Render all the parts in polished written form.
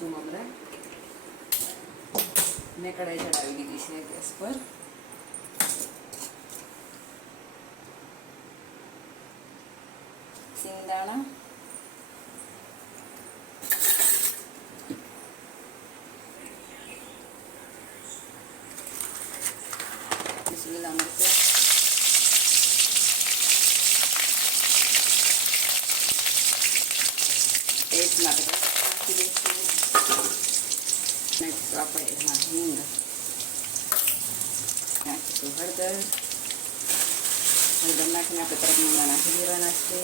નાખીશું મમરા. મેં કઢાઈ ચડાવી દીધી છે ગેસ પર. સિંગદાણા, લીલા મરચાં, ટેસ્ટ માટે નાખી દઈશું. નાખીશું આપણે એમાં હિંગ, નાખીશું હળદર. હળદર નાખીને આપણે તરત મમરા નાખી દેવાના છે.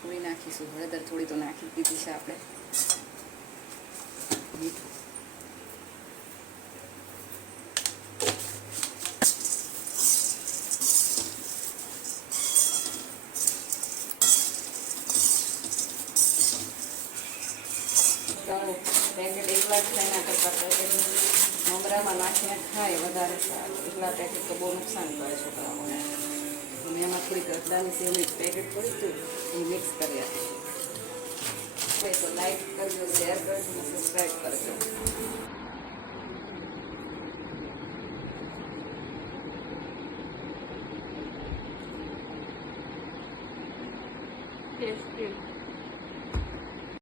થોડી નાખીશું હળદર, થોડી તો નાખી દીધી છે આપણે. મીઠું, પેકેટ એકલા જ ખાઈ ના કરતા પેકેટ મમરામાં નાખીને ખાય વધારે સારું. એટલા પેકેટ તો બહુ નુકસાન કરે છોકરાઓને. મેં એમાં થોડીક અડદાની સેવની પેકેટ થોડી હતું એ મિક્સ કરી આપીશું. તો લાઈક કરજો, શેર કરજો અને સબસ્ક્રાઈબ કરજો. ટેસ્ટી.